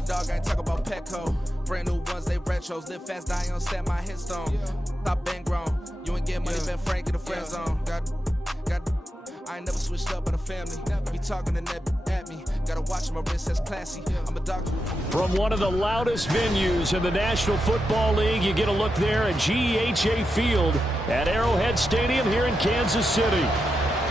my dog, I ain't talk about Petco. Brand new ones, they retros. Live fast, die on set, my headstone. Stop been grown. You ain't getting money, Ben Frank in the friend zone. I ain't never switched up in a family. Be talking to that at me. Gotta watch my wrist, that's classy. I'm a doctor. From one of the loudest venues in the National Football League, you get a look there at GEHA Field at Arrowhead Stadium here in Kansas City.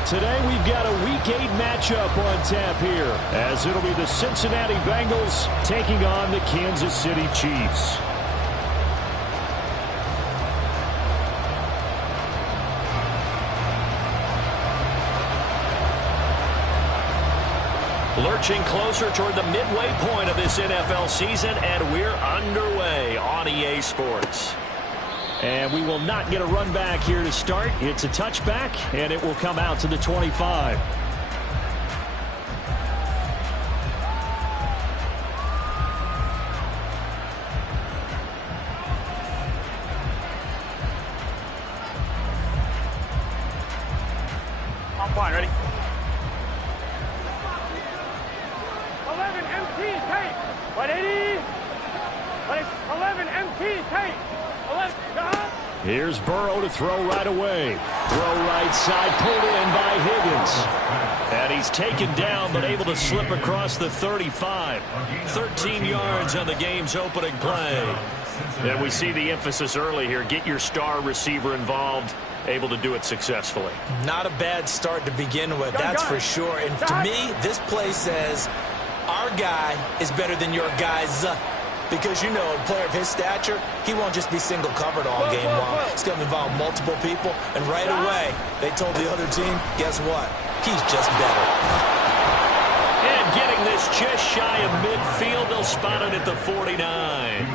Today we've got a Week 8 matchup on tap here, as it'll be the Cincinnati Bengals taking on the Kansas City Chiefs. Lurching closer toward the midway point of this NFL season, and we're underway on EA Sports. And we will not get a run back here to start. It's a touchback, and it will come out to the 25. I'm fine, ready? 11 MT tape. 180. 11 MT tape. 11. Here's Burrow to throw right away. Throw right side, pulled in by Higgins. And he's taken down, but able to slip across the 35. 13 yards on the game's opening play. And we see the emphasis early here. Get your star receiver involved. Able to do it successfully. Not a bad start to begin with, that's for sure. And to me, this play says our guy is better than your guy's. Because, you know, a player of his stature, he won't just be single covered all game long. It's going to involve multiple people. And right away, they told the other team, guess what? He's just better. And getting this just shy of midfield, they'll spot it at the 49.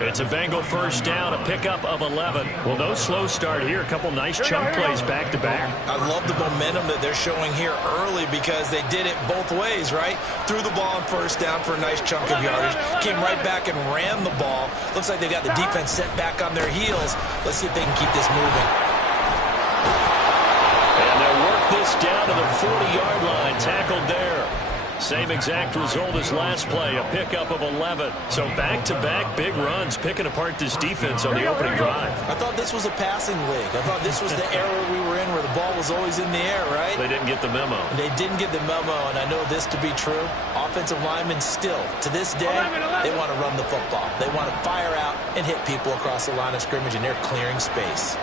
It's a Bengal first down, a pickup of 11. Well, no slow start here. A couple nice chunk plays back to back. I love the momentum that they're showing here early because they did it both ways, right? Threw the ball on first down for a nice chunk of yardage. Came right back and ran the ball. Looks like they got the defense set back on their heels. Let's see if they can keep this moving. And they'll work this down to the 40-yard line. Tackled there. Same exact result as last play, a pickup of 11. So back-to-back big runs, picking apart this defense on the opening drive. I thought this was a passing league. I thought this was the era we were in where the ball was always in the air, right? They didn't get the memo. They didn't get the memo, and I know this to be true. Offensive linemen still, to this day, they want to run the football. They want to fire out and hit people across the line of scrimmage, and they're clearing space.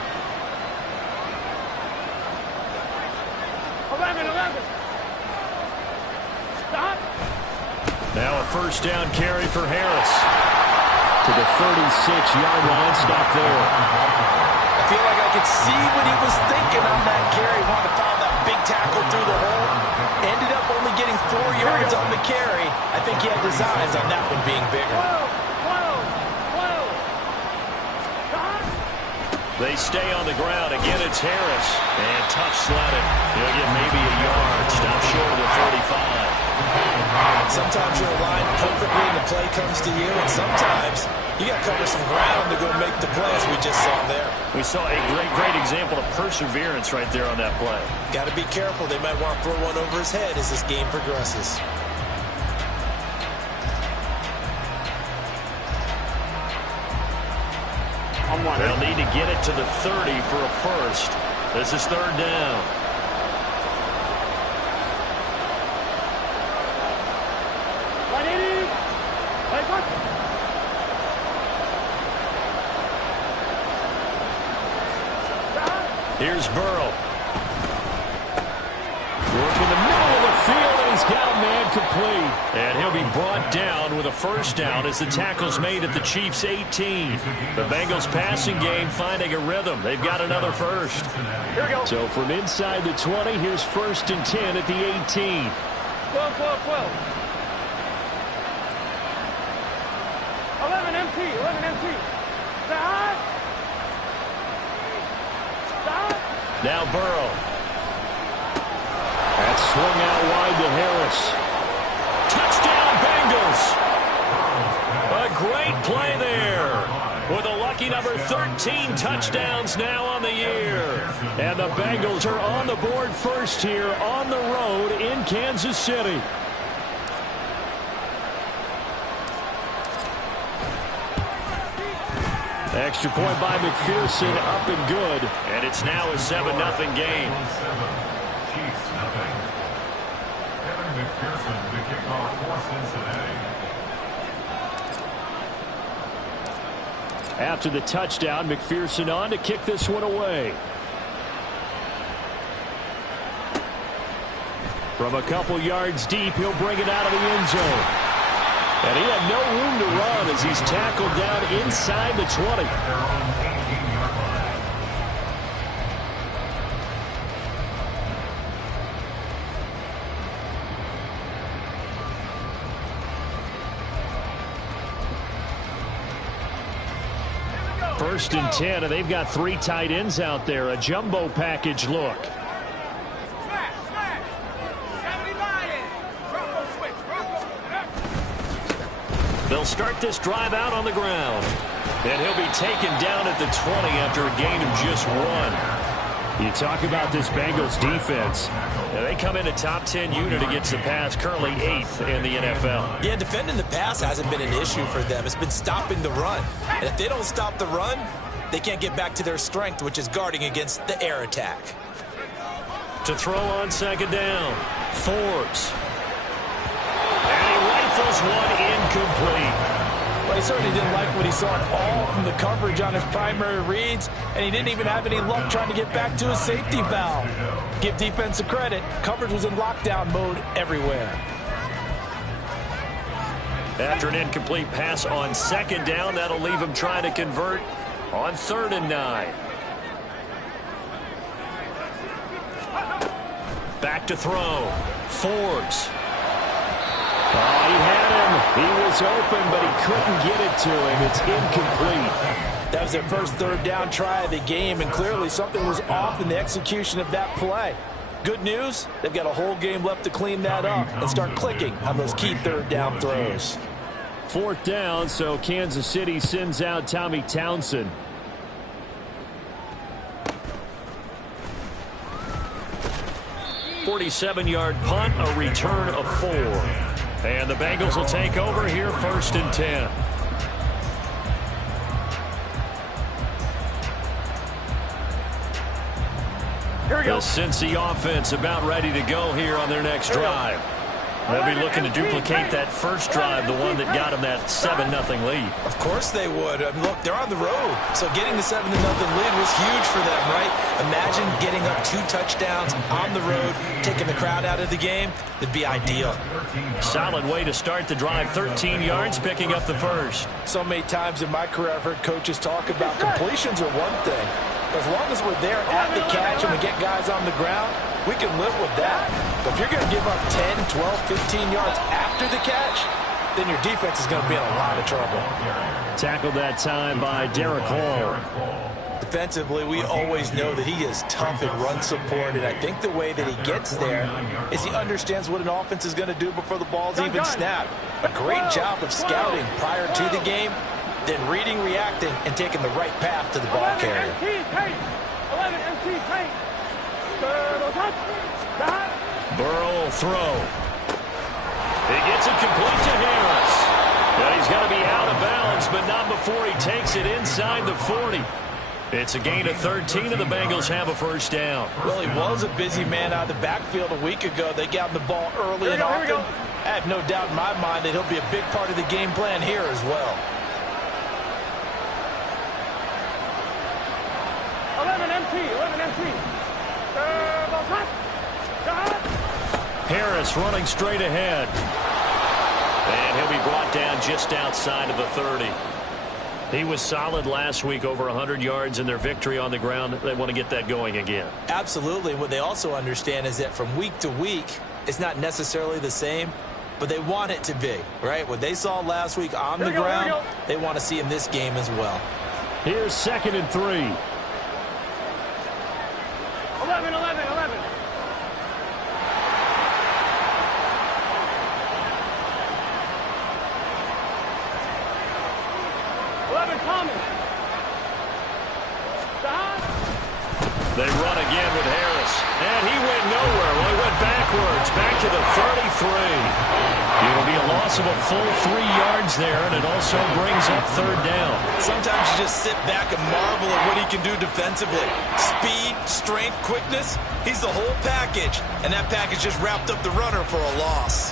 11. Now a first down carry for Harris. To the 36-yard line, stop there. I feel like I could see what he was thinking on that carry. Wanted to follow that big tackle through the hole. Ended up only getting 4 yards on the carry. I think he had designs on that one being bigger. They stay on the ground. Again, it's Harris. And tough sledding. He'll get maybe a yard. Stop short of the 35. Sometimes you're aligned perfectly and the play comes to you, and sometimes you got to cover some ground to go make the play, as we just saw there. We saw a great example of perseverance right there on that play. Got to be careful. They might want to throw one over his head as this game progresses. They'll need to get it to the 30 for a first. This is third down. Here's Burrow. Working the middle of the field, and he's got a man complete. And he'll be brought down with a first down as the tackle's made at the Chiefs' 18. The Bengals passing game finding a rhythm. They've got another first. Here we go. So from inside the 20, here's first and 10 at the 18. 12. 11 MT. Stop. Now Burrow. That's swung out wide to Harris. Touchdown, Bengals. A great play there. With a lucky number 13 touchdowns now on the year. And the Bengals are on the board first here on the road in Kansas City. Extra point by McPherson, up and good. And it's now a 7-0 game. McPherson to kick off for Cincinnati. After the touchdown, McPherson on to kick this one away. From a couple yards deep, he'll bring it out of the end zone. And he had no room to run as he's tackled down inside the 20. First and 10, and they've got 3 tight ends out there. A jumbo package look. They'll start this drive out on the ground. And he'll be taken down at the 20 after a gain of just 1. You talk about this Bengals defense. Now they come in a top 10 unit against the pass, currently 8th in the NFL. Yeah, defending the pass hasn't been an issue for them. It's been stopping the run. And if they don't stop the run, they can't get back to their strength, which is guarding against the air attack. To throw on second down, Forbes. And he rifles one incomplete. Well, he certainly didn't like what he saw at all from the coverage on his primary reads, and he didn't even have any luck trying to get back to his safety valve. Give defense a credit. Coverage was in lockdown mode everywhere. After an incomplete pass on second down, that'll leave him trying to convert on 3rd and 9. Back to throw. Forbes. Oh, he had him. He was open, but he couldn't get it to him. It's incomplete. That was their first 3rd down try of the game, and clearly something was off in the execution of that play. Good news, they've got a whole game left to clean that up and start clicking on those key 3rd down throws. 4th down, so Kansas City sends out Tommy Townsend. .47-yard punt, a return of 4. And the Bengals will take over here, 1st and 10. Here we go. The Cincy offense about ready to go here on their next drive. They'll be looking to duplicate that first drive, the one that got them that 7-0 lead. Of course they would. I mean, look, they're on the road. So getting the 7-0 lead was huge for them, right? Imagine getting up 2 touchdowns on the road, taking the crowd out of the game. It'd be ideal. Solid way to start the drive. 13 yards, picking up the first. So many times in my career, I've heard coaches talk about completions are one thing. As long as we're there at the catch and we get guys on the ground, we can live with that. But if you're going to give up 10, 12, 15 yards after the catch, then your defense is going to be in a lot of trouble. Tackled that time by Derek Hall. Defensively, we always know that he is tough in run support, and I think the way that he gets there is he understands what an offense is going to do before the ball's even snapped. A great job of scouting prior to the game, then reading, reacting, and taking the right path to the ball carrier. 11 MT tank. Burrow will throw. He gets it complete to Harris. Now he's got to be out of bounds, but not before he takes it inside the 40. It's a gain of 13, and the Bengals have a first down. Well, he was a busy man out of the backfield a week ago. They got him the ball early and often. I have no doubt in my mind that he'll be a big part of the game plan here as well. 11 MT. Harris running straight ahead. And he'll be brought down just outside of the 30. He was solid last week, over 100 yards in their victory on the ground. They want to get that going again. Absolutely. What they also understand is that from week to week, it's not necessarily the same, but they want it to be, right? What they saw last week on the ground, they want to see in this game as well. Here's 2nd and 3. 11. 11 Thomas. They run again with Harris. And he went nowhere. Well, he went backwards. Back to the 33. It'll be a loss of a full 3 yards there, and it also brings up third down. Sometimes you just sit back and marvel at what he can do defensively. Speed, strength, quickness, he's the whole package. And that package just wrapped up the runner for a loss.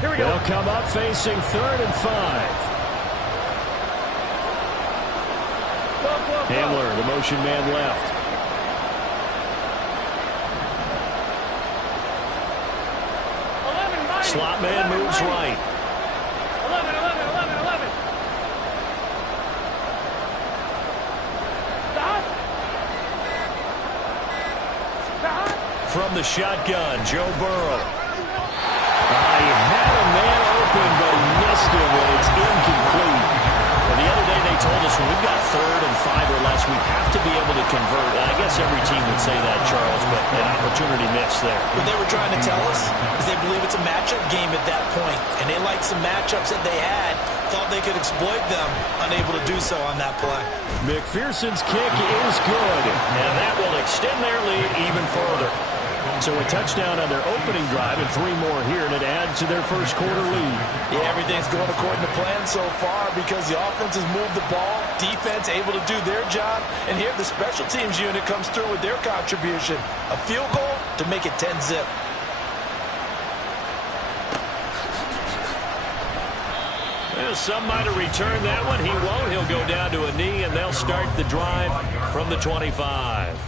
Here we go. They'll come up facing 3rd and 5. Hamler, the motion man left. Slot man moves right. 11, 11, 11, 11. Stop. Stop. From the shotgun, Joe Burrow. He had a man open, but he missed him when it's incomplete. Well, the other day they told us when we've got 3rd and 5 or less, we have to be able to convert. And I guess every team would say that, Charles, but an opportunity missed there. What they were trying to tell us is they believe it's a matchup game at that point, and they liked some matchups that they had, thought they could exploit them, unable to do so on that play. McPherson's kick is good, and that will extend their lead even further. So a touchdown on their opening drive and 3 more here, and it adds to their first quarter lead. Yeah, everything's going according to plan so far because the offense has moved the ball, defense able to do their job, and here the special teams unit comes through with their contribution. A field goal to make it 10-zip. Well, some might have returned that one. He won't. He'll go down to a knee, and they'll start the drive from the 25.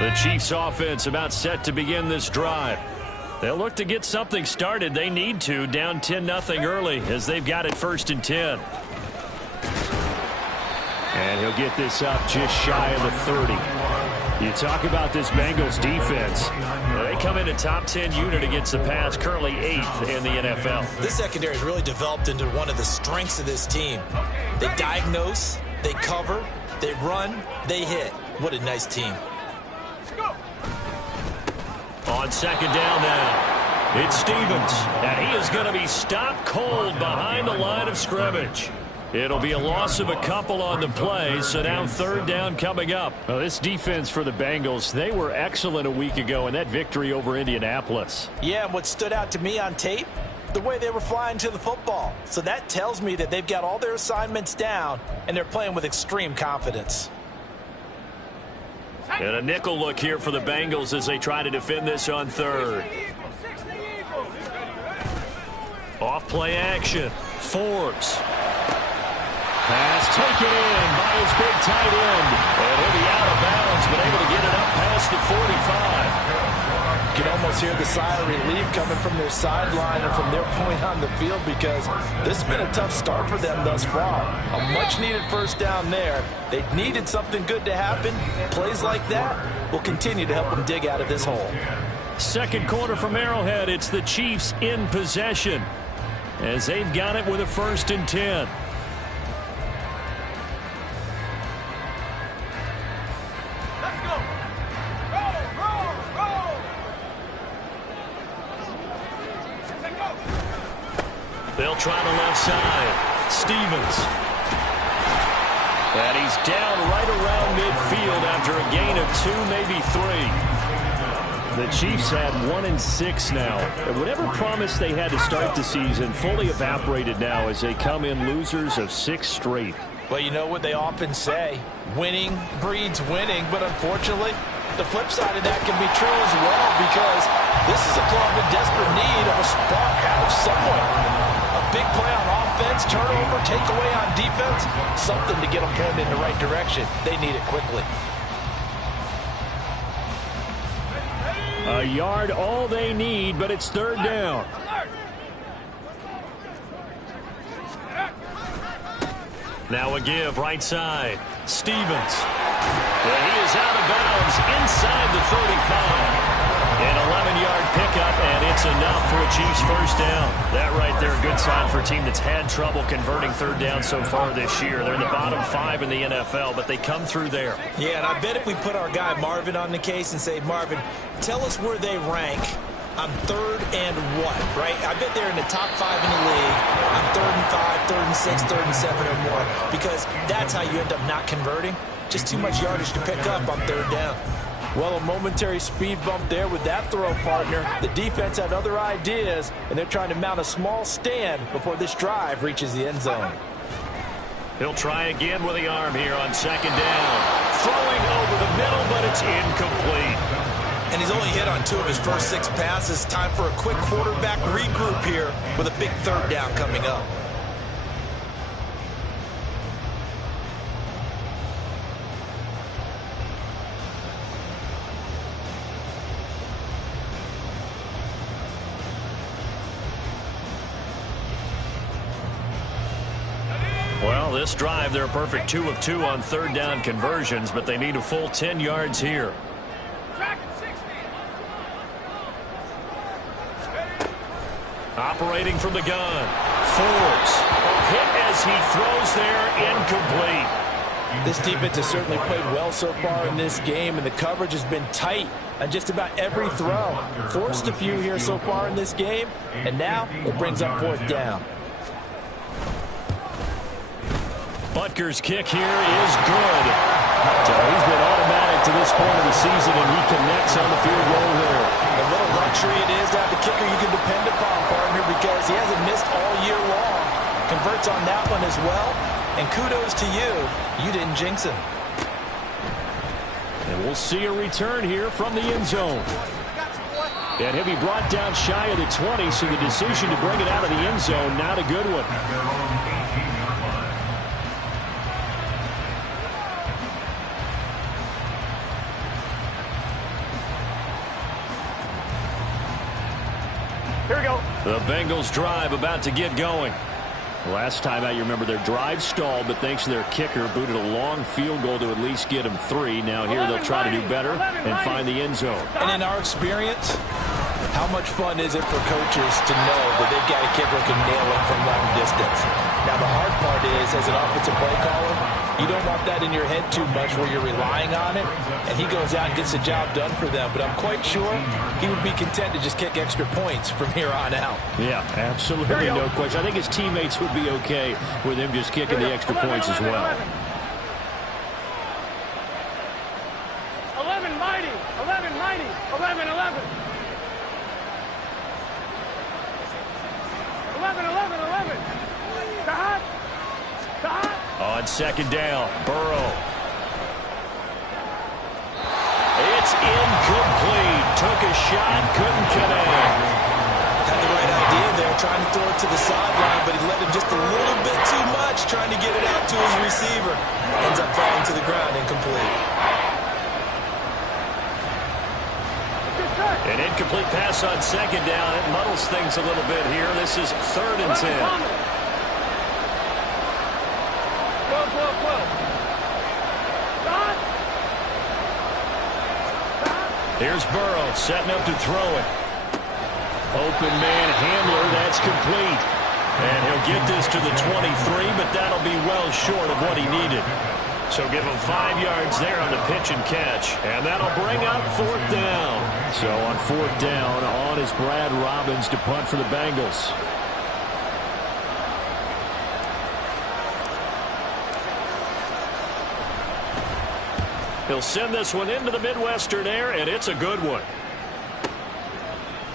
The Chiefs offense about set to begin this drive. They'll look to get something started. They need to, down 10-0 early as they've got it 1st and 10. And he'll get this up just shy of the 30. You talk about this Bengals defense. They come in a top 10 unit against the pass, currently 8th in the NFL. This secondary has really developed into one of the strengths of this team. They diagnose, they cover, they run, they hit. What a nice team. On 2nd down now, it's Stevens, and he is going to be stopped cold behind the line of scrimmage. It'll be a loss of a couple on the play, so now 3rd down coming up. Well, this defense for the Bengals, they were excellent a week ago in that victory over Indianapolis. Yeah, and what stood out to me on tape, the way they were flying to the football. So that tells me that they've got all their assignments down, and they're playing with extreme confidence. And a nickel look here for the Bengals as they try to defend this on 3rd. Off play action. Forbes. Pass taken in by his big tight end. And he'll be out of bounds, but able to get it up past the 45. You can almost hear the sigh of relief coming from their sideline and from their point on the field because this has been a tough start for them thus far. A much-needed 1st down there. They needed something good to happen. Plays like that will continue to help them dig out of this hole. 2nd quarter from Arrowhead. It's the Chiefs in possession as they've got it with a 1st and 10. They'll try the left side. Stevens. And he's down right around midfield after a gain of 2, maybe 3. The Chiefs had 1-6 now. And whatever promise they had to start the season fully evaporated now as they come in losers of 6 straight. Well, you know what they often say, winning breeds winning, but unfortunately, the flip side of that can be true as well because this is a club in desperate need of a spark out of somewhere. A big play on offense, turnover, takeaway on defense, something to get them pointed in the right direction. They need it quickly. A yard all they need, but it's 3rd down. Now a give right side. Stevens. Well, he is out of bounds inside the 35. An 11-yard pickup, and it's enough for a Chiefs 1st down. That right there, a good sign for a team that's had trouble converting 3rd down so far this year. They're in the bottom 5 in the NFL, but they come through there. Yeah, and I bet if we put our guy Marvin on the case and say, Marvin, tell us where they rank on 3rd and 1, right? I bet they're in the top 5 in the league on 3rd and 5, 3rd and 6, 3rd and 7 or more, because that's how you end up not converting. Just too much yardage to pick up on 3rd down. Well, a momentary speed bump there with that throw, partner. The defense had other ideas, and they're trying to mount a small stand before this drive reaches the end zone. He'll try again with the arm here on 2nd down. Throwing over the middle, but it's incomplete. And he's only hit on 2 of his first 6 passes. Time for a quick quarterback regroup here with a big 3rd down coming up. Well, this drive, they're a perfect 2 of 2 on 3rd down conversions, but they need a full 10 yards here. Operating from the gun. Forbes. Hit as he throws there, incomplete. This defense has certainly played well so far in this game, and the coverage has been tight on just about every throw. Forced a few here so far in this game, and now it brings up 4th down. Butker's kick here is good. So he's been automatic to this point of the season, and he connects on the field goal there. A little luxury it is to have a kicker you can depend upon, partner, because he hasn't missed all year long. Converts on that one as well, and kudos to you. You didn't jinx him. And we'll see a return here from the end zone. And he'll be brought down shy of the 20, so the decision to bring it out of the end zone, not a good one. Here we go. The Bengals drive about to get going. Last time out, you remember their drive stalled, but thanks to their kicker, booted a long field goal to at least get them 3. Now here they'll try to do better and find the end zone. And in our experience, how much fun is it for coaches to know that they've got a kicker who can nail it from long distance? Now the hard part is, as an offensive play caller, you don't want that in your head too much where you're relying on it, and he goes out and gets the job done for them. But I'm quite sure he would be content to just kick extra points from here on out. Yeah, absolutely, no question. I think his teammates would be okay with him just kicking the extra points as well. 11 mighty, 11 mighty, 11, 11. 11, 11, 11. Stop. Stop. On 2nd down, Burrow. It's incomplete. Took a shot, couldn't connect. Had the right idea there, trying to throw it to the sideline, but he let him just a little bit too much, trying to get it out to his receiver. Ends up falling to the ground, incomplete. An incomplete pass on 2nd down. It muddles things a little bit here. This is 3rd and 10. 12, 12, 12. Stop. Here's Burrow setting up to throw it. Open man Hamler, that's complete. And he'll get this to the 23, but that'll be well short of what he needed. So give him 5 yards there on the pitch and catch. And that'll bring up 4th down. So on 4th down, on is Brad Robbins to punt for the Bengals. He'll send this one into the Midwestern air, and it's a good one.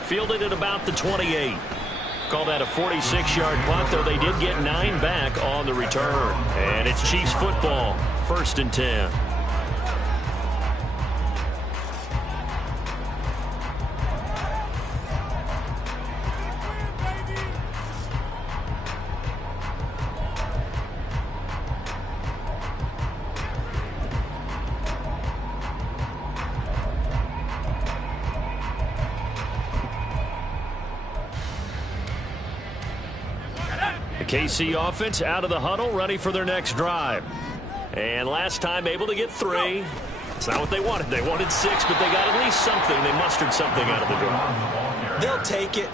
Fielded at about the 28. Call that a 46-yard punt, though they did get 9 back on the return. And it's Chiefs football, 1st and 10. KC offense out of the huddle, ready for their next drive. And last time able to get 3. It's not what they wanted. They wanted 6, but they got at least something. They mustered something out of the drive. They'll take it.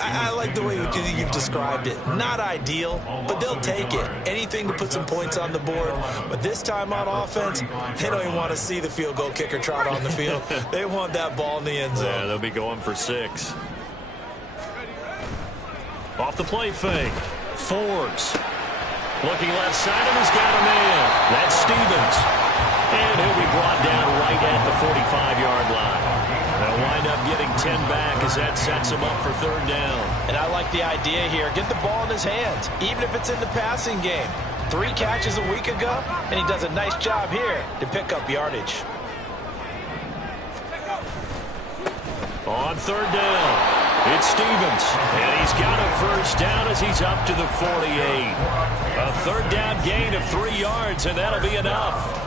I like the way you've described it. Not ideal, but they'll take it. Anything to put some points on the board. But this time on offense, they don't even want to see the field goal kicker trot on the field. They want that ball in the end zone. Yeah, they'll be going for 6. the play fake. Forbes. Looking left side, and he's got a man. That's Stevens. And he'll be brought down right at the 45-yard line. They'll wind up getting 10 back as that sets him up for third down. And I like the idea here. Get the ball in his hands, even if it's in the passing game. 3 catches a week ago, and he does a nice job here to pick up yardage. On third down, it's Stevens. And he's got a first down as he's up to the 48. A third down gain of 3 yards, and that'll be enough.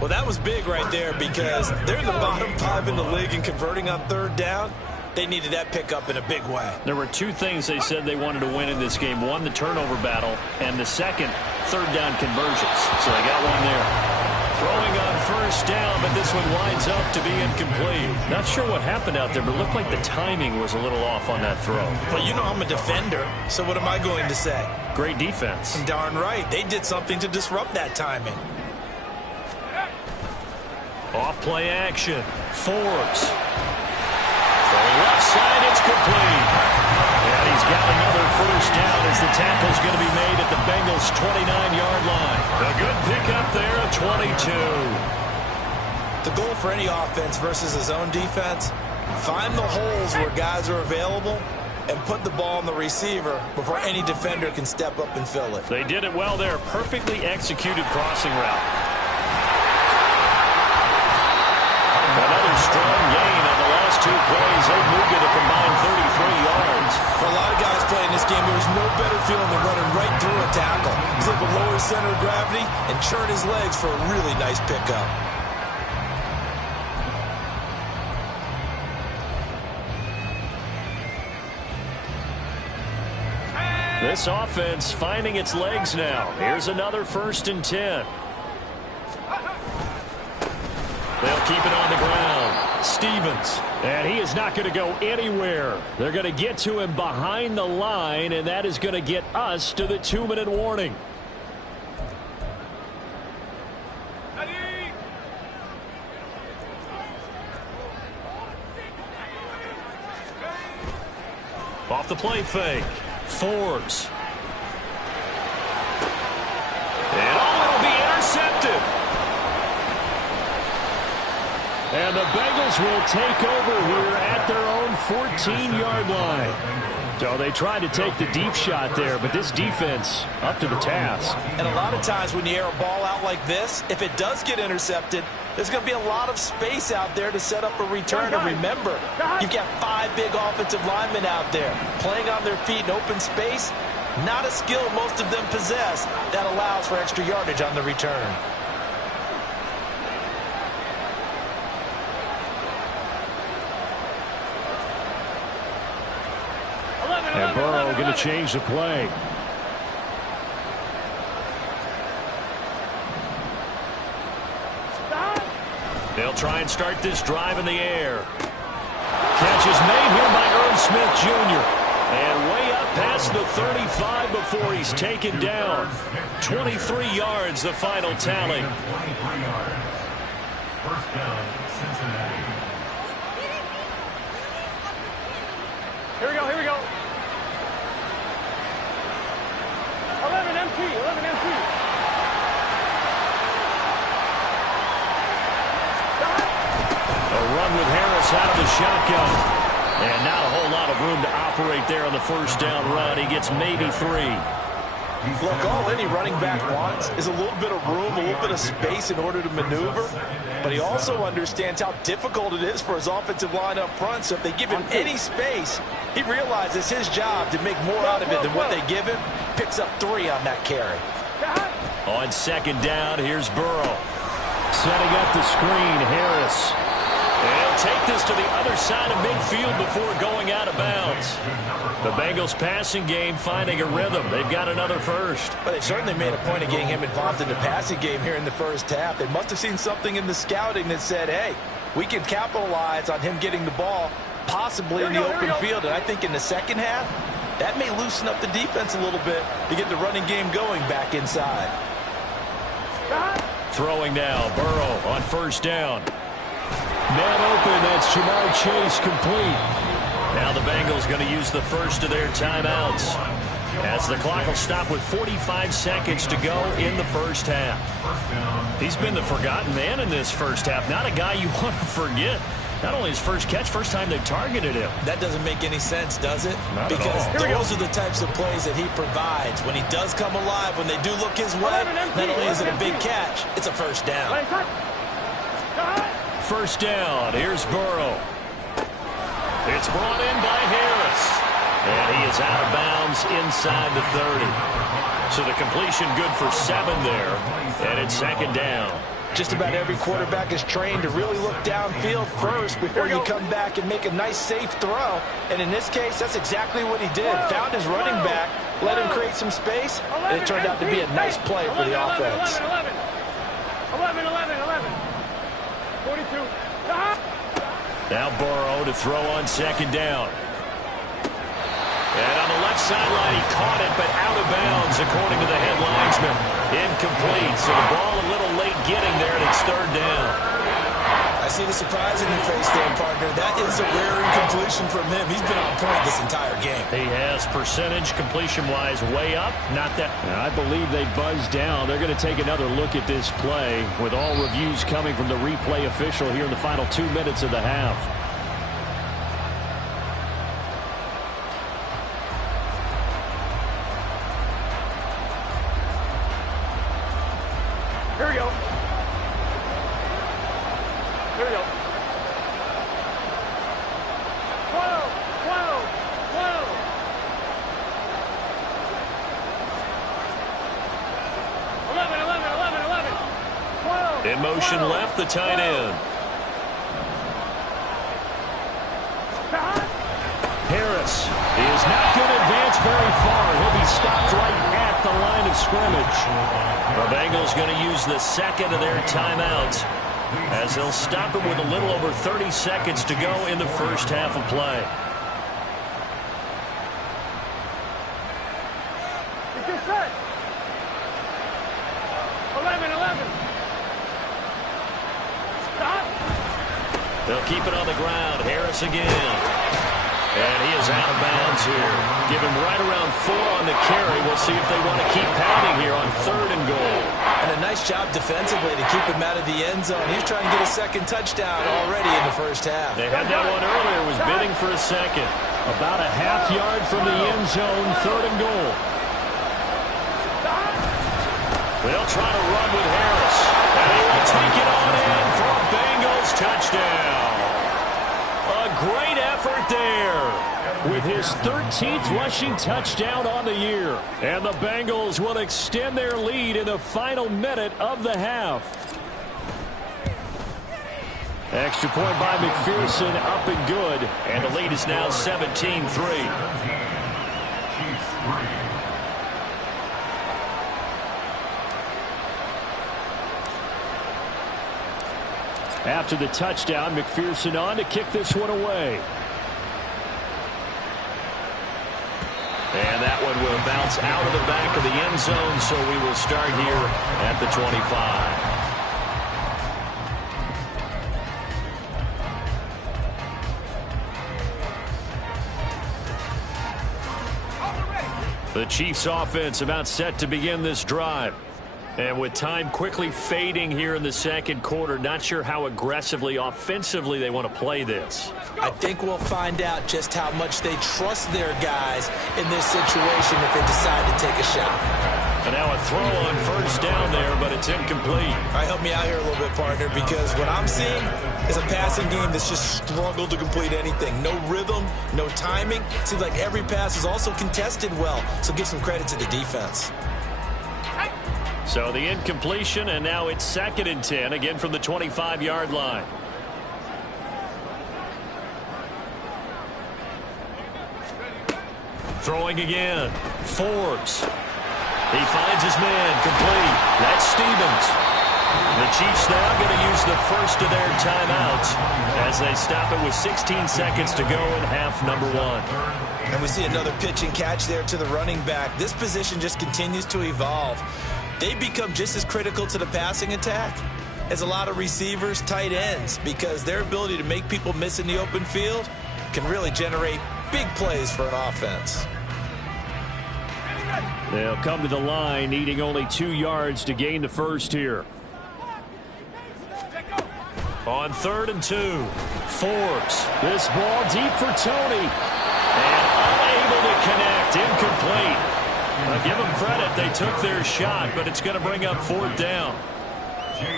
Well, that was big right there because they're in the bottom 5 in the league in converting on third down. They needed that pickup in a big way. There were 2 things they said they wanted to win in this game. One, the turnover battle, and the second, third down conversions. So they got one there. Throwing on first down, but this one winds up to be incomplete. Not sure what happened out there, but it looked like the timing was a little off on that throw. Well, you know I'm a defender, so what am I going to say? Great defense. Darn right. They did something to disrupt that timing. Off play action. Forbes. For left side, it's complete. And he's got another first down as the tackle's going to be made at the Bengals' 29-yard line. A good pickup there at 22. The goal for any offense versus his own defense, find the holes where guys are available and put the ball on the receiver before any defender can step up and fill it. They did it well there. Perfectly executed crossing route. Another strong gain on the last 2 plays. They moved it a combined 33 yards. For a lot of guys playing this game, there's no better feeling than running right through a tackle. He's able to lower his center of gravity and churn his legs for a really nice pickup. This offense finding its legs now. Here's another 1st and 10. They'll keep it on the ground. Stevens. And he is not going to go anywhere. They're going to get to him behind the line, and that is going to get us to the 2-minute warning. Off the play fake. Forbes. And it'll be intercepted. And the Bengals will take over here at their own 14-yard line. So they tried to take the deep shot there, but this defense up to the task. And a lot of times when you air a ball out like this, if it does get intercepted, there's going to be a lot of space out there to set up a return. And remember, you've got 5 big offensive linemen out there playing on their feet in open space. Not a skill most of them possess that allows for extra yardage on the return. And Burrow going to change the play. They'll try and start this drive in the air. Catch is made here by Irv Smith Jr. And way up past the 35 before he's taken down. 23 yards, the final tally. 23 yards. First down, Cincinnati. Here we go, here we go. 11 MT, 11 MT. A run with Harris out of the shotgun. And not a whole lot of room to operate there on the first down run. He gets maybe 3. Look, all any running back wants is a little bit of room, a little bit of space in order to maneuver. But he also understands how difficult it is for his offensive line up front. So if they give him any space, he realizes his job to make more out of it than what they give him. Picks up 3 on that carry. On second down, here's Burrow. Setting up the screen, Harris. And he'll take this to the other side of midfield before going out of bounds. The Bengals passing game finding a rhythm. They've got another first. But they certainly made a point of getting him involved in the passing game here in the first half. They must have seen something in the scouting that said, hey, we can capitalize on him getting the ball, possibly in the open field. And I think in the second half, that may loosen up the defense a little bit to get the running game going back inside. Throwing now, Burrow on first down. Man open, that's Jamar Chase complete. Now the Bengals going to use the first of their timeouts, as the clock will stop with 45 seconds to go in the first half. He's been the forgotten man in this first half. Not a guy you want to forget. Not only his first catch, first time they've targeted him. That doesn't make any sense, does it? Not because at all. those are the types of plays that he provides. When he does come alive, when they do look his way, not only is it a big catch, it's a first down. First down. Here's Burrow. It's brought in by Harris. And he is out of bounds inside the 30. So the completion good for 7 there. And it's second down. Just about every quarterback is trained to really look downfield first before you come back and make a nice, safe throw. And in this case, that's exactly what he did. Found his running back, let him create some space, and it turned out to be a nice play for the offense. 11. 42. Now Burrow to throw on second down. And on the left sideline, he caught it, but out of bounds, according to the head linesman. Incomplete, so the ball a little late getting there, and it's third down. I see the surprise in your face there, partner. That is a rare incompletion from him. He's been on point this entire game. He has percentage completion-wise way up. Not that. I believe they buzzed down. They're going to take another look at this play, with all reviews coming from the replay official here in the final 2 minutes of the half. Here we go. Here we go. 12. 11. 12. In motion left, the tight end. Harris is not going to advance very far. He'll be stopped right at the line of scrimmage. The Bengals going to use the second of their timeouts, as they'll stop him with a little over 30 seconds to go in the first half of play. It's your set. 11. Stop. They'll keep it on the ground. Harris again. And he is out of bounds here. Give him right around 4 on the carry. We'll see if they want to keep pounding here on 3rd and goal. And a nice job defensively to keep him out of the end zone. He was trying to get a second touchdown already in the first half. They had that one earlier. Was bidding for a second. About a half yard from the end zone, 3rd and goal. They'll try to run with Harris. And he will take it on in for a Bengals touchdown. A great effort there. With his 13th rushing touchdown on the year. And the Bengals will extend their lead in the final minute of the half. Extra point by McPherson, up and good. And the lead is now 17-3. After the touchdown, McPherson on to kick this one away. And that one will bounce out of the back of the end zone, so we will start here at the 25. The Chiefs offense about set to begin this drive. And with time quickly fading here in the second quarter, not sure how aggressively, offensively they want to play this. I think we'll find out just how much they trust their guys in this situation if they decide to take a shot. And now a throw on first down there, but it's incomplete. All right, help me out here a little bit, partner, because what I'm seeing is a passing game that's just struggled to complete anything. No rhythm, no timing. Seems like every pass is also contested well, so give some credit to the defense. So the incompletion, and now it's 2nd and 10, again from the 25-yard line. Throwing again. Forbes. He finds his man, complete. That's Stevens. The Chiefs now going to use the first of their timeouts as they stop it with 16 seconds to go in half number 1. And we see another pitch and catch there to the running back. This position just continues to evolve. They become just as critical to the passing attack as a lot of receivers, tight ends, because their ability to make people miss in the open field can really generate big plays for an offense. They'll come to the line, needing only 2 yards to gain the first here. On 3rd and 2, Forbes. This ball deep for Tony. And unable to connect. Incomplete. I'll give them credit. They took their shot, but it's going to bring up 4th down.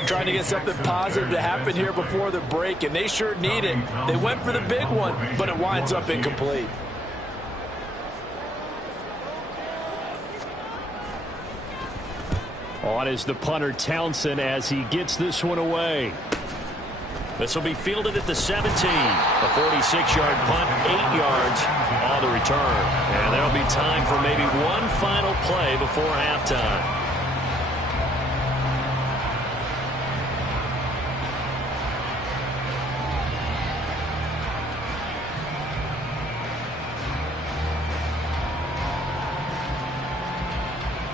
Trying to get something positive to happen here before the break, and they sure need it. They went for the big one, but it winds up incomplete. On is the punter Townsend as he gets this one away. This will be fielded at the 17. A 46-yard punt, 8 yards on the return. And there'll be time for maybe one final play before halftime.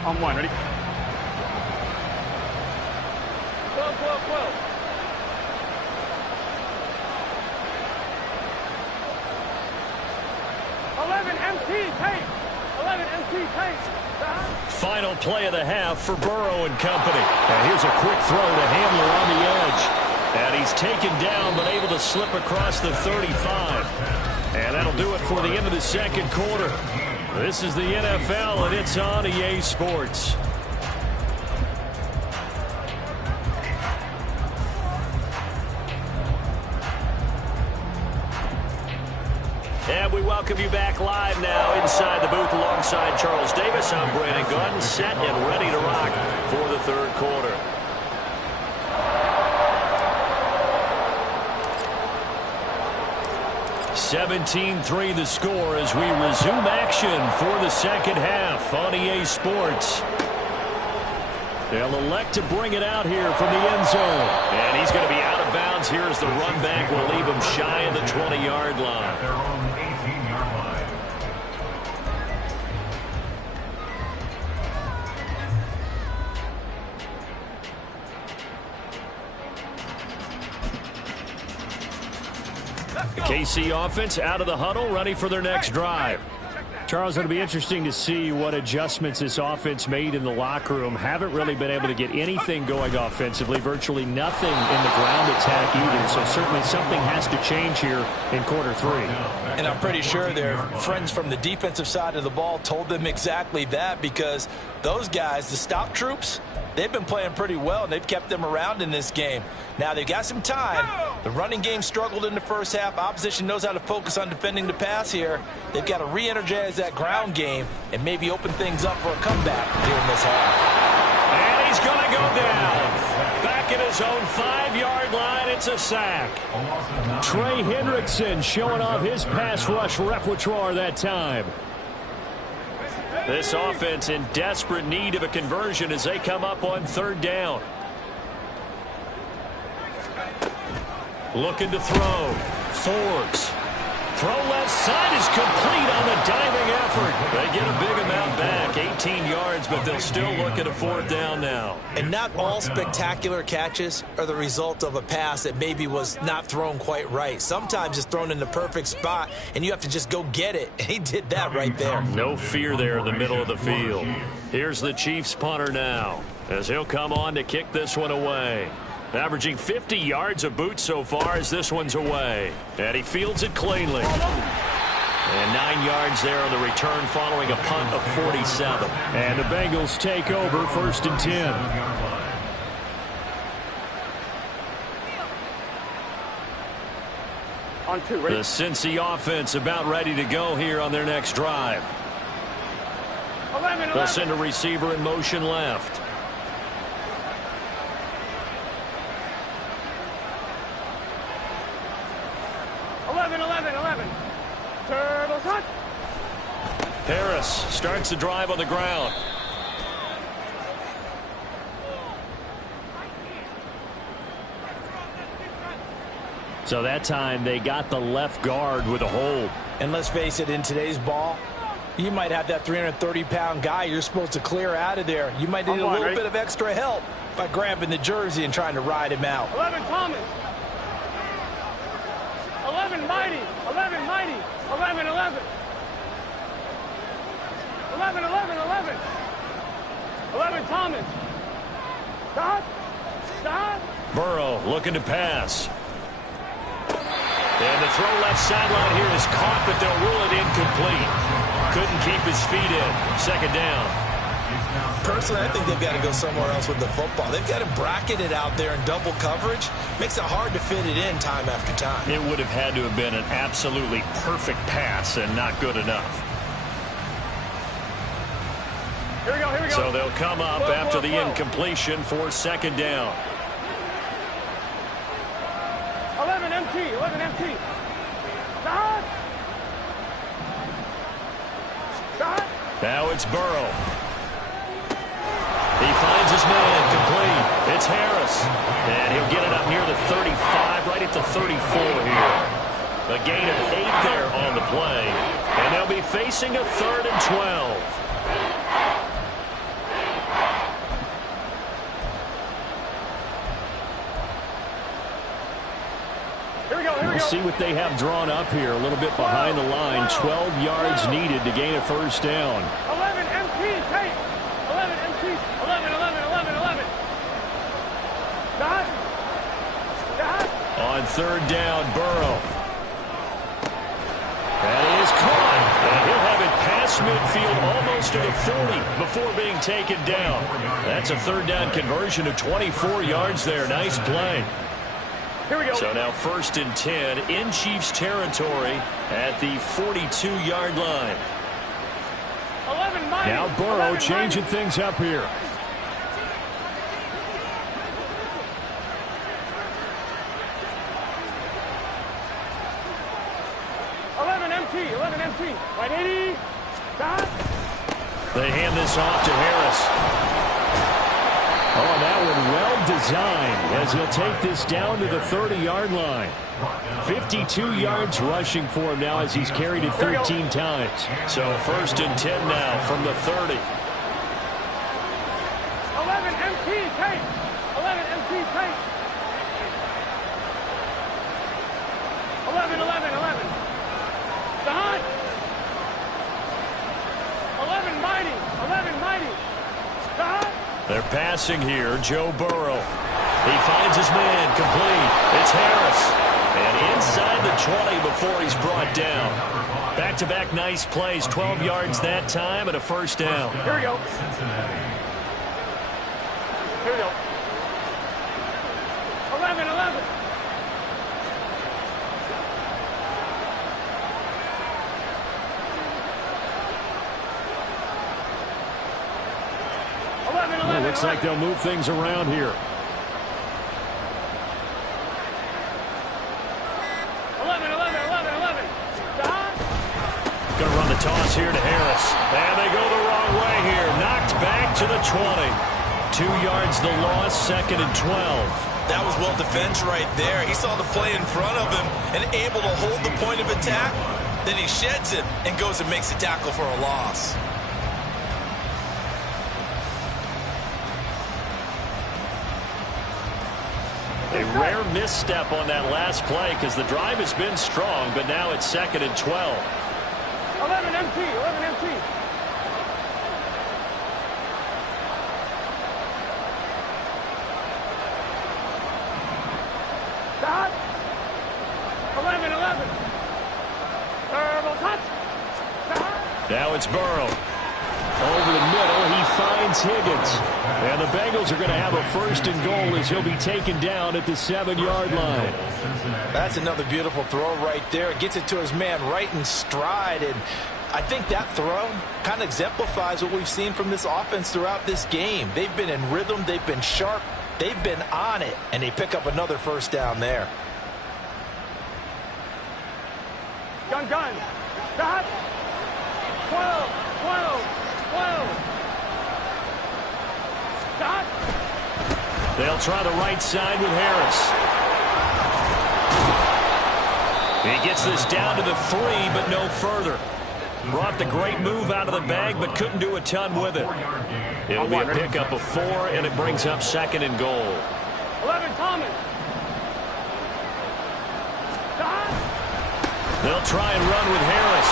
On 1, ready? 12, 12, 12. 11 MT tape. 11 MT tape. Final play of the half for Burrow and company. And here's a quick throw to Hamler on the edge. And he's taken down but able to slip across the 35. And that'll do it for the end of the second quarter. This is the NFL, and it's on EA Sports. And we welcome you back live now inside the booth alongside Charles Davis. I'm Brandon Gunn, set and ready to rock for the third quarter. (17-3) the score as we resume action for the second half on EA Sports. They'll elect to bring it out here from the end zone. And he's going to be out of bounds here as the run back will leave him shy of the 20-yard line. Their own 18-yard line. KC offense out of the huddle, ready for their next drive. Charles, it'll be interesting to see what adjustments this offense made in the locker room. Haven't really been able to get anything going offensively, virtually nothing in the ground attack either. So certainly something has to change here in quarter 3. And I'm pretty sure their friends from the defensive side of the ball told them exactly that, because those guys, the stop troops, they've been playing pretty well, and they've kept them around in this game. Now, they've got some time. The running game struggled in the first half. Opposition knows how to focus on defending the pass here. They've got to re-energize that ground game and maybe open things up for a comeback during this half. And he's going to go down. Back at his own 5-yard line, it's a sack. Trey Hendrickson showing off his pass rush repertoire that time. This offense in desperate need of a conversion as they come up on 3rd down. Looking to throw. Forbes. Throw left side is complete on the diving effort. They get a big amount back, 18 yards, but they'll still look at a 4th down now. And not all spectacular catches are the result of a pass that maybe was not thrown quite right. Sometimes it's thrown in the perfect spot, and you have to just go get it. And he did that right there. No fear there in the middle of the field. Here's the Chiefs punter now, as he'll come on to kick this one away. Averaging 50 yards of boot so far as this one's away. And he fields it cleanly. And 9 yards there on the return following a punt of 47. And the Bengals take over 1st and 10. On 2, ready? The Cincy offense about ready to go here on their next drive. 11, They'll send a receiver in motion left. 11. Turtles hunt. Harris starts the drive on the ground. So that time they got the left guard with a hold. And let's face it, in today's ball, you might have that 330-pound guy you're supposed to clear out of there. You might need a little bit of extra help by grabbing the jersey and trying to ride him out. 11 Thomas. 11 Mighty. 11 Mighty. 11, 11. 11, 11, 11. 11, Thomas. Stop. Stop. Burrow looking to pass. And the throw left sideline here is caught, but they'll rule it incomplete. Couldn't keep his feet in. Second down. Personally, I think they've got to go somewhere else with the football. They've got to bracket it out there in double coverage. Makes it hard to fit it in time after time. It would have had to have been an absolutely perfect pass and not good enough. Here we go, here we go. So they'll come up after the incompletion for second down. 11 MT, 11 MT. Stop. Stop. Now it's Burrow. He finds his man complete. It's Harris. And he'll get it up near the 35, right at the 34 here. A gain of 8 there on the play. And they'll be facing a 3rd and 12. We'll see what they have drawn up here. A little bit behind the line. 12 yards needed to gain a first down. 11 MT, tape. 11 MT. 11, 11, 11, 11. Dot. Dot. On third down, Burrow. That is caught. And he'll have it past midfield almost to the 40 before being taken down. That's a third down conversion of 24 yards there. Nice play. Here we go. So now 1st and 10 in Chiefs territory at the 42-yard line. 11 minus. Now Burrow changing things up here. 11 MT, 11 MT. Right 80. Dot. They hand this off to Harris. Oh, that one well designed as he'll take this down to the 30-yard line. 52 yards rushing for him now as he's carried it 13 times. So 1st and 10 now from the 30. 11 MT, tape. 11 MT, tape. 11, 11, 11. Dot. 11 mighty, 11 mighty. Dot. They're passing here. Joe Burrow. He finds his man complete. It's Harris. And inside the 20 before he's brought down. Back-to-back nice plays. 12 yards that time and a first down. Here we go. Here we go. 11, 11. Well, looks like they'll move things around here. 11, 11, 11, 11. Dot. Going to run the toss here to Harris. And they go the wrong way here. Knocked back to the 20. 2 yards the loss, 2nd and 12. That was well defense right there. He saw the play in front of him and able to hold the point of attack. Then he sheds it and goes and makes a tackle for a loss. A rare misstep on that last play because the drive has been strong, but now it's 2nd and 12. 11 MT, 11 MT. Dot. 11, 11. Turbo touch. Dot. Now it's Burrow. Over the middle, he finds Higgins. And the Bengals are going to have a 1st and goal as he'll be taken down at the 7-yard line. That's another beautiful throw right there. Gets it to his man right in stride. And I think that throw kind of exemplifies what we've seen from this offense throughout this game. They've been in rhythm. They've been sharp. They've been on it. And they pick up another first down there. Gun, gun. Dot. 12, 12. 12. Dot. They'll try the right side with Harris. He gets this down to the 3, but no further. Brought the great move out of the bag, but couldn't do a ton with it. It'll be a pickup of 4, and it brings up 2nd and goal. 11, Thomas. Dot. They'll try and run with Harris.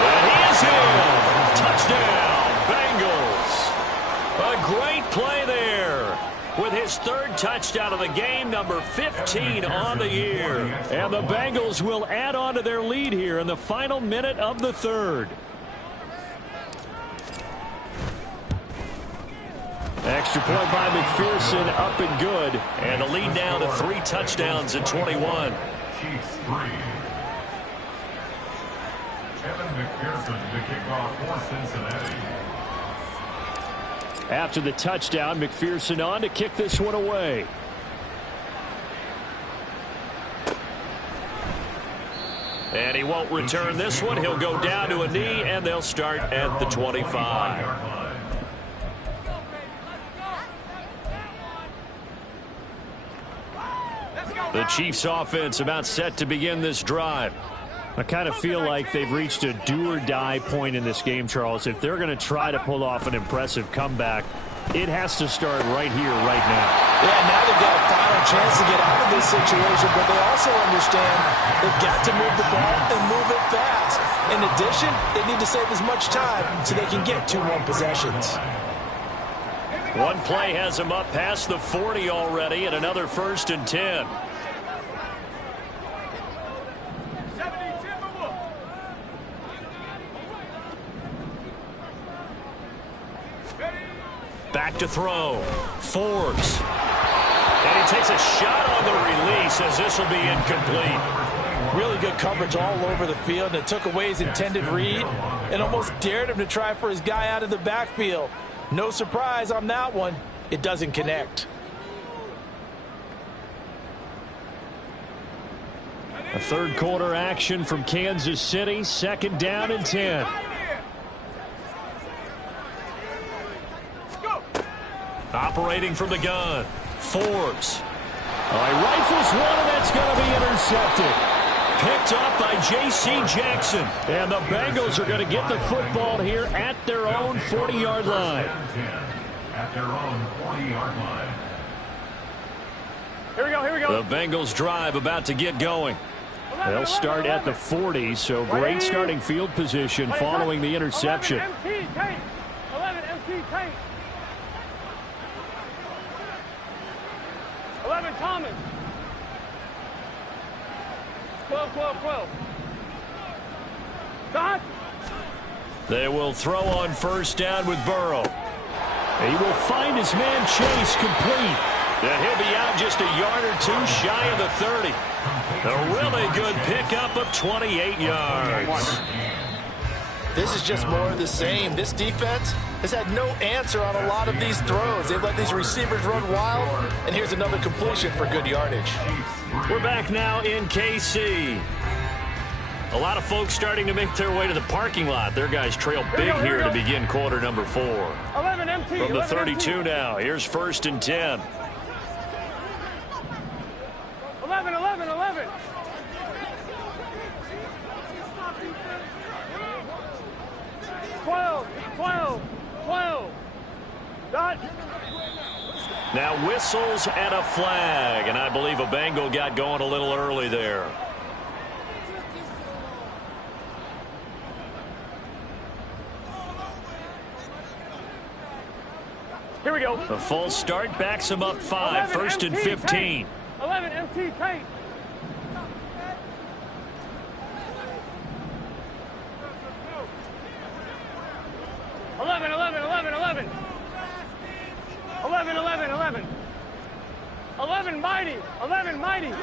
And he is in. Touchdown, Bengals. A great play there with his third touchdown of the game, number 15 on the year. And the Bengals will add on to their lead here in the final minute of the third. Extra point by McPherson, up and good. And the lead now to 3 touchdowns at 21. Chiefs 3. Kevin McPherson to kick off for Cincinnati. After the touchdown, McPherson on to kick this one away. And he won't return this one. He'll go down to a knee, and they'll start at the 25. The Chiefs offense about set to begin this drive. I kind of feel like they've reached a do-or-die point in this game, Charles. If they're going to try to pull off an impressive comeback, it has to start right here, right now. Yeah, now they've got a final chance to get out of this situation, but they also understand they've got to move the ball and move it fast. In addition, they need to save as much time so they can get 2-1 possessions. One play has them up past the 40 already, and another 1st and 10. Back to throw. Forbes. And he takes a shot on the release as this will be incomplete. Really good coverage all over the field, and it took away his intended read and almost dared him to try for his guy out of the backfield. No surprise on that one. It doesn't connect. A third quarter action from Kansas City. 2nd down and 10. Operating from the gun. Forbes. He rifles one, and that's going to be intercepted. Picked up by J.C. Jackson. And the Bengals are going to get the football here at their own 40-yard line. At their own 40-yard line. Here we go, here we go. The Bengals drive about to get going. They'll start at the 40, so great starting field position following the interception. 11 MT, Tate. 11 MT, Tate. 11 Thomas. 12, 12, 12. Dot. They will throw on 1st down with Burrow. He will find his man Chase complete. And he'll be out just a yard or two shy of the 30. A really good pickup of 28 yards. This is just more of the same. This defense has had no answer on a lot of these throws. They've let these receivers run wild, and here's another completion for good yardage. We're back now in KC. A lot of folks starting to make their way to the parking lot. Their guys trail big here to begin quarter number 4. 11 MT. From the 32 MT. now, here's 1st and 10. 11, 11, 11. Dot. Now whistles and a flag, and I believe a Bengal got going a little early there. Here we go. The full start backs him up 5, 1st and 15. 11 MT, Tate. Eleven, 11, 11, 11. 11, 11, 11. 11 mighty. 11 mighty.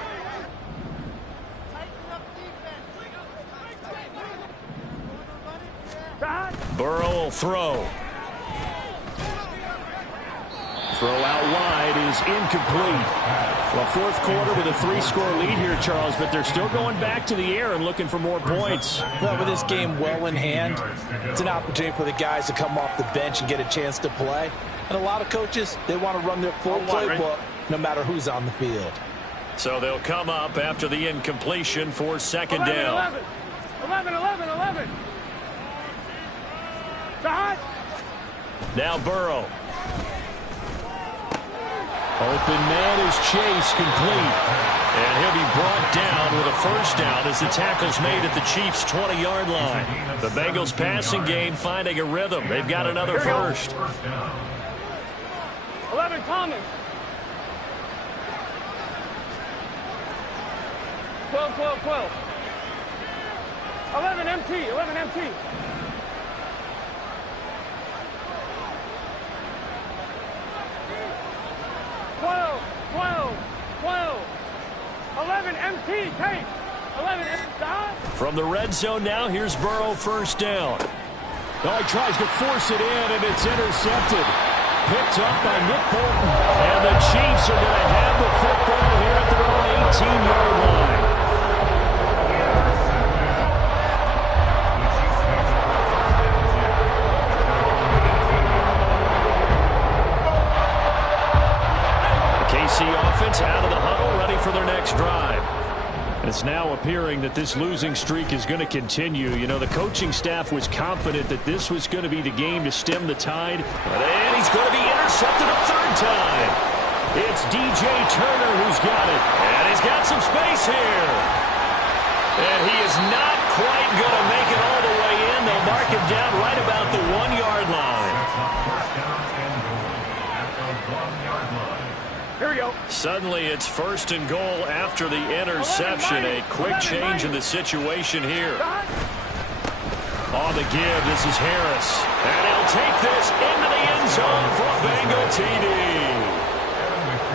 Burrow will throw. Throw out wide is incomplete. Well, 4th quarter with a 3-score lead here, Charles, but they're still going back to the air and looking for more points. Well, with this game well in hand, it's an opportunity for the guys to come off the bench and get a chance to play. And a lot of coaches, they want to run their full playbook no matter who's on the field. So they'll come up after the incompletion for 2nd down. 11, 11, 11. Dot. Now Burrow. Open man is Chase, complete. And he'll be brought down with a first down as the tackle's made at the Chiefs' 20-yard line. The Bengals passing game finding a rhythm. They've got another first. 11 Thomas. 12, 12, 12. 11 MT, 11 MT. 12, 12, 12. 11 MT, take. 11 MT. From the red zone now, here's Burrow, first down. Oh, he tries to force it in, and it's intercepted. Picked up by Nick Bolton. And the Chiefs are going to have the football here at their own 18-yard line. Offense out of the huddle, ready for their next drive. It's now appearing that this losing streak is going to continue. You know, the coaching staff was confident that this was going to be the game to stem the tide. And he's going to be intercepted a third time. It's DJ Turner who's got it. And he's got some space here. And he is not quite going to make it all the way in. They'll mark him down right about the 1-yard line. Here we go. Suddenly it's first and goal after the interception. A quick change in the situation here. On the give, this is Harris. And he'll take this into the end zone for a Bengal TD.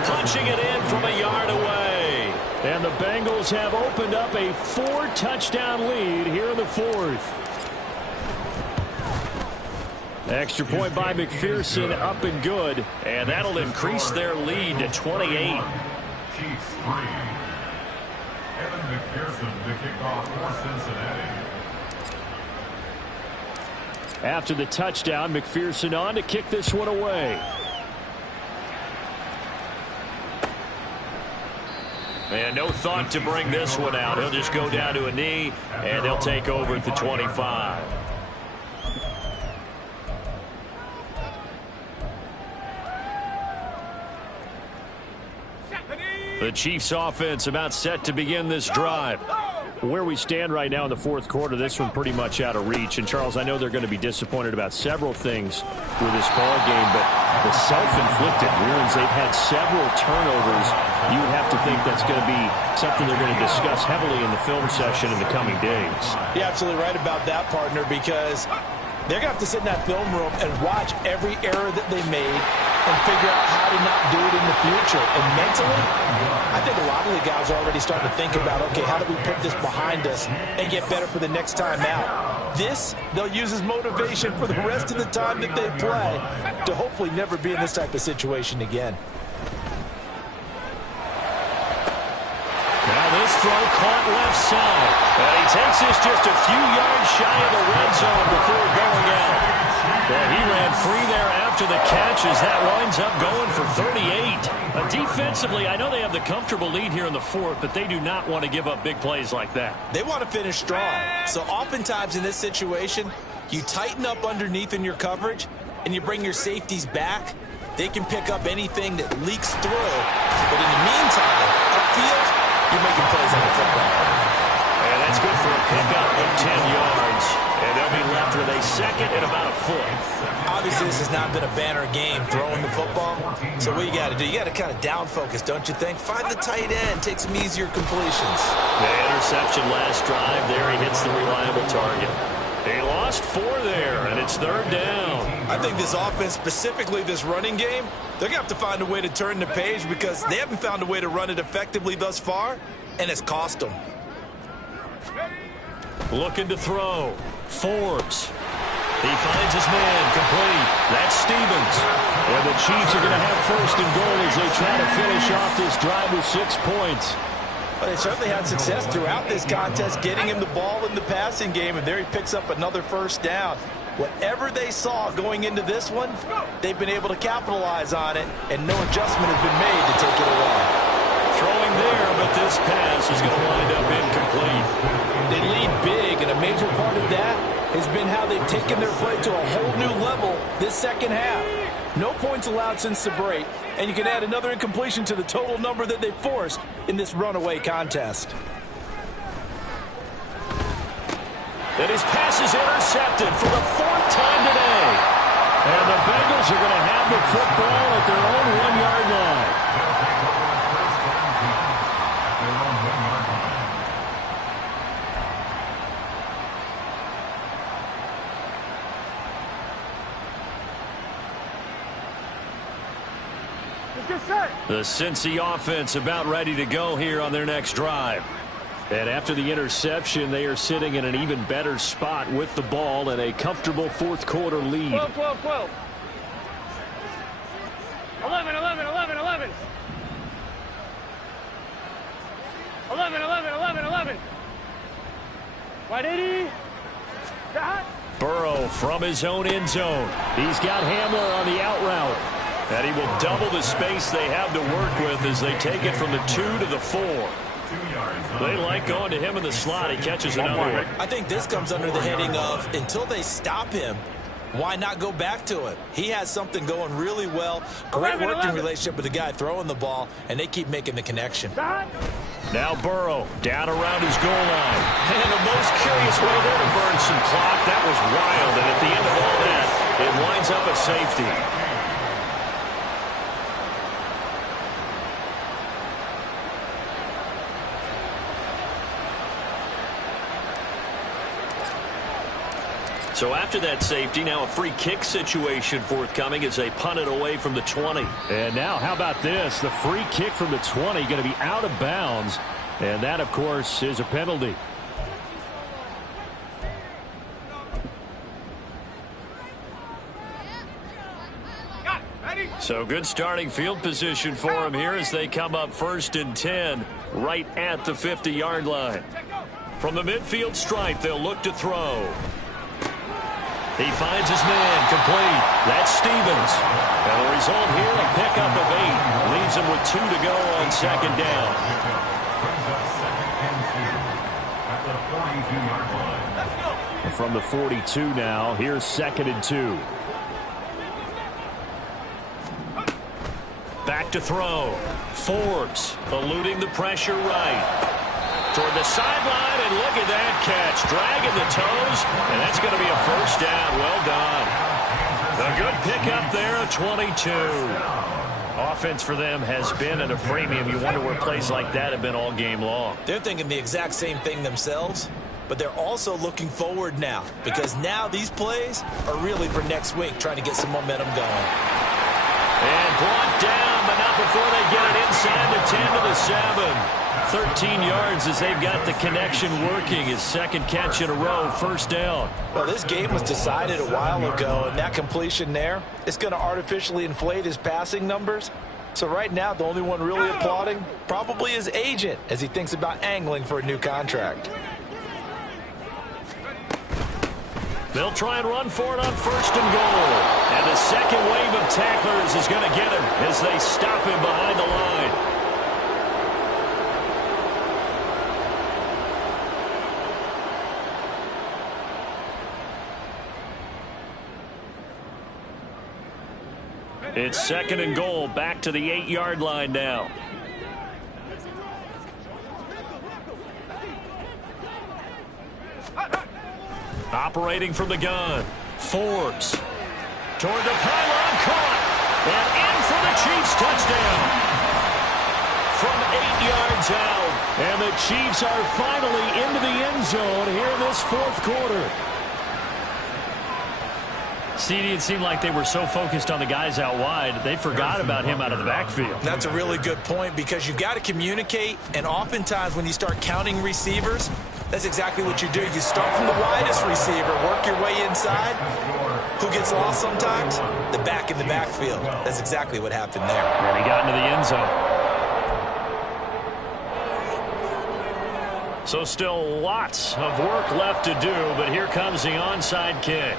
Punching it in from a yard away. And the Bengals have opened up a 4-touchdown lead here in the fourth. Extra point by McPherson, up and good. And that'll increase their lead to 28. Chiefs 3. Evan McPherson, the kickoff for Cincinnati. After the touchdown, McPherson on to kick this one away. And no thought to bring this one out. He'll just go down to a knee, and they'll take over at the 25. The Chiefs offense about set to begin this drive. Where we stand right now in the fourth quarter, this one pretty much out of reach. And, Charles, I know they're going to be disappointed about several things with this ball game, but the self-inflicted wounds, they've had several turnovers. You would have to think that's going to be something they're going to discuss heavily in the film session in the coming days. You're absolutely right about that, partner, because they're going to have to sit in that film room and watch every error that they made and figure out how to not do it in the future. And mentally, I think a lot of the guys are already starting to think about, okay, how do we put this behind us and get better for the next time out? This, they'll use as motivation for the rest of the time that they play to hopefully never be in this type of situation again. Now this throw caught left side. And he takes this just a few yards shy of the red zone before going out. And he ran free there after the catch as that winds up going for 38. Defensively, I know they have the comfortable lead here in the fourth, but they do not want to give up big plays like that. They want to finish strong. So oftentimes in this situation, you tighten up underneath in your coverage and you bring your safeties back. They can pick up anything that leaks through. But in the meantime, upfield, you're making plays on the football. And that's good for a pickup of 10 yards. And they'll be left with a second and about a foot. Obviously, this has not been a banner game throwing the football. So what you got to do, you got to kind of down focus, don't you think? Find the tight end, take some easier completions. The interception last drive there. He hits the reliable target. He lost 4 there, and it's third down. I think this offense, specifically this running game, they're going to have to find a way to turn the page because they haven't found a way to run it effectively thus far, and it's cost them. Looking to throw. Forbes. He finds his man complete. That's Stevens. And the Chiefs are going to have first and goal as they try to finish off this drive with 6 points. But they certainly had success throughout this contest, getting him the ball in the passing game, and there he picks up another first down. Whatever they saw going into this one, they've been able to capitalize on it, and no adjustment has been made to take it away. Throwing running there, but this pass is going to wind up incomplete. They lead big, and a major part of that has been how they've taken their play to a whole new level this second half. No points allowed since the break, and you can add another incompletion to the total number that they forced in this runaway contest. And his pass is intercepted for the 4th time today. And the Bengals are going to have the football at their own 1-yard line. The Cincy offense about ready to go here on their next drive. And after the interception, they are sitting in an even better spot with the ball and a comfortable 4th quarter lead. 12, 12, 12. 11, 11, 11, 11. 11, 11, 11, 11. Wide 80. Burrow from his own end zone. He's got Hamler on the out route. And he will double the space they have to work with as they take it from the 2 to the 4. They like going to him in the slot. He catches another one. I think this comes under the heading of until they stop him, why not go back to it? He has something going really well. Great working relationship with the guy throwing the ball, and they keep making the connection. Now Burrow down around his goal line. And the most curious way there to burn some clock. That was wild. And at the end of all that, it winds up a safety. So after that safety, now a free kick situation forthcoming as they punt it away from the 20. And now how about this? The free kick from the 20 going to be out of bounds. And that, of course, is a penalty. So good starting field position for him here as they come up 1st and 10 right at the 50-yard line. From the midfield stripe, they'll look to throw. He finds his man complete. That's Stevens. And the result here, a pickup of 8. Leaves him with 2 to go on 2nd down. From the 42 now, here's 2nd and 2. Back to throw. Forbes eluding the pressure right. Toward the sideline, and look at that catch. Dragging the toes, and that's going to be a 1st down. Well done. A good pickup there, a 22. Offense for them has been at a premium. You wonder where plays like that have been all game long. They're thinking the exact same thing themselves, but they're also looking forward now because now these plays are really for next week, trying to get some momentum going. And brought down, but not before they get it inside the 10 to the 7. 13 yards as they've got the connection working. His 2nd catch in a row, 1st down. Well, this game was decided a while ago, and that completion there is going to artificially inflate his passing numbers. So right now, the only one really applauding probably his agent as he thinks about angling for a new contract. They'll try and run for it on 1st and goal. And the second wave of tacklers is going to get him as they stop him behind the line. It's 2nd and goal, back to the 8-yard line now. Operating from the gun. Forbes. Toward the pylon, caught. And in for the Chiefs touchdown. From 8 yards out. And the Chiefs are finally into the end zone here in this 4th quarter. CD, it seemed like they were so focused on the guys out wide, they forgot about him out of the backfield. That's a really good point because you've got to communicate, and oftentimes when you start counting receivers, that's exactly what you do. You start from the widest receiver, work your way inside. Who gets lost sometimes? The back in the backfield. That's exactly what happened there. And he got into the end zone. So still lots of work left to do, but here comes the onside kick.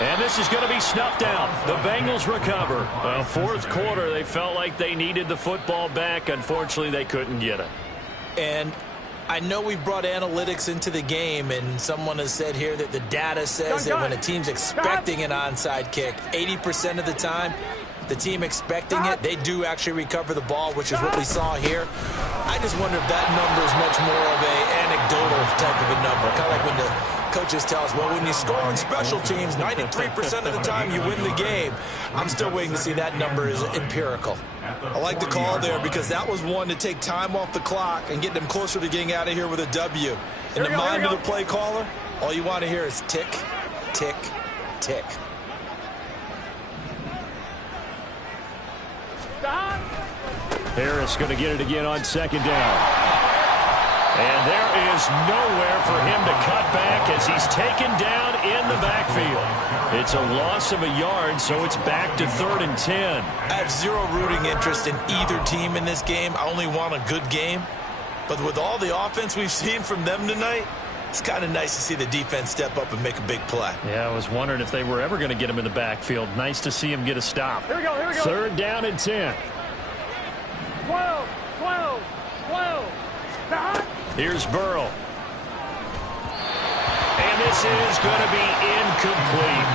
And this this is going to be snuffed out. The Bengals recover. Well, fourth quarter, they felt like they needed the football back. Unfortunately, they couldn't get it. And I know we brought analytics into the game, and someone has said here that the data says that when a team's expecting an onside kick, 80% of the time, the team expecting it, they do actually recover the ball, which is what we saw here. I just wonder if that number is much more of an anecdotal type of a number, kind of like when the coaches tell us, well, when you score on special teams, 93% of the time you win the game. I'm still waiting to see that number is empirical. I like the call there because that was one to take time off the clock and get them closer to getting out of here with a W. In the mind of the play caller, all you want to hear is tick, tick, tick. Harris going to get it again on second down. And there is nowhere for him to cut back as he's taken down in the backfield. It's a loss of a yard, so it's back to 3rd and 10. I have zero rooting interest in either team in this game. I only want a good game. But with all the offense we've seen from them tonight, it's kind of nice to see the defense step up and make a big play. Yeah, I was wondering if they were ever going to get him in the backfield. Nice to see him get a stop. Here we go, here we go. 3rd down and 10. 12, 12, 12. Stop. Here's Burrow. And this is going to be incomplete.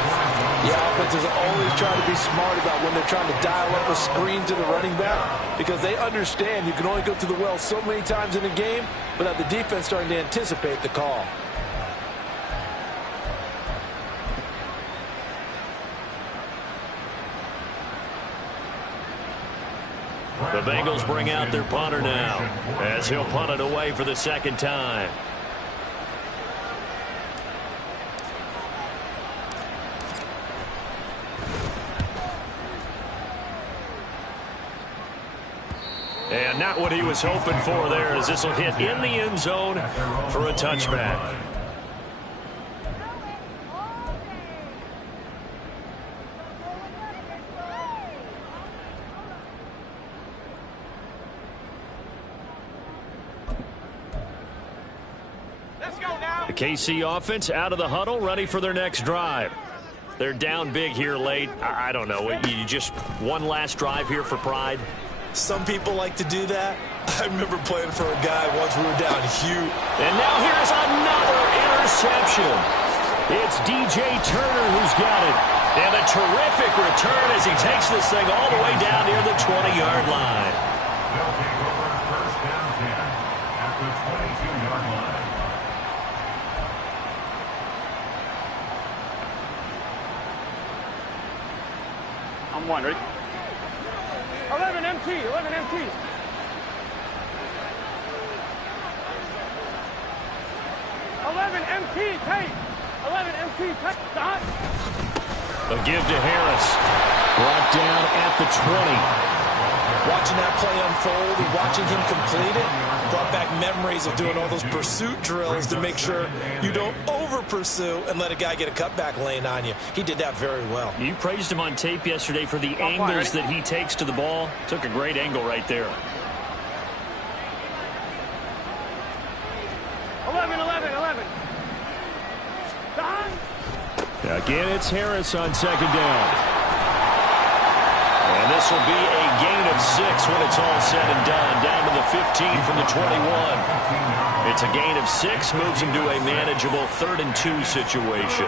Yeah, offenses always try to be smart about when they're trying to dial up a screen to the running back because they understand you can only go to the well so many times in a game without the defense starting to anticipate the call. The Bengals bring out their punter now as he'll punt it away for the second time. And not what he was hoping for there as this will hit in the end zone for a touchback. The KC offense out of the huddle, ready for their next drive. They're down big here late. I don't know. You just one last drive here for pride. Some people like to do that. I remember playing for a guy once we were down huge. And now here's another interception. It's DJ Turner who's got it. And a terrific return as he takes this thing all the way down near the 20-yard line. They'll take over 1st down 10 at the 22-yard line. I'm one, ready? 11 MT, 11 MT. 11 MT, tape. 11 MT, tape. Stop. A give to Harris. Brought down at the 20. Watching that play unfold and watching him complete it brought back memories of doing all those pursuit drills to make sure you don't over-pursue and let a guy get a cutback lane on you. He did that very well. You praised him on tape yesterday for the angles that he takes to the ball. Took a great angle right there. 11, 11, 11. Stop. Again, it's Harris on second down. And this will be a gain of 6 when it's all said and done. Down to the 15 from the 21. It's a gain of 6, moves him to a manageable 3rd and 2 situation.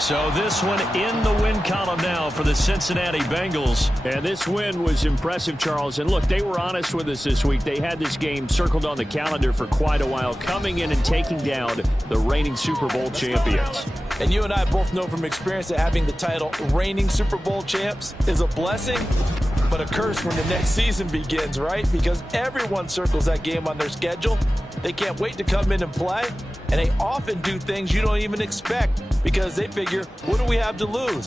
So this one in the win column now for the Cincinnati Bengals. And this win was impressive, Charles. And look, they were honest with us this week. They had this game circled on the calendar for quite a while, coming in and taking down the reigning Super Bowl champions. And you and I both know from experience that having the title reigning Super Bowl champs is a blessing, but a curse when the next season begins, right? Because everyone circles that game on their schedule. They can't wait to come in and play, and they often do things you don't even expect because they figure, what do we have to lose?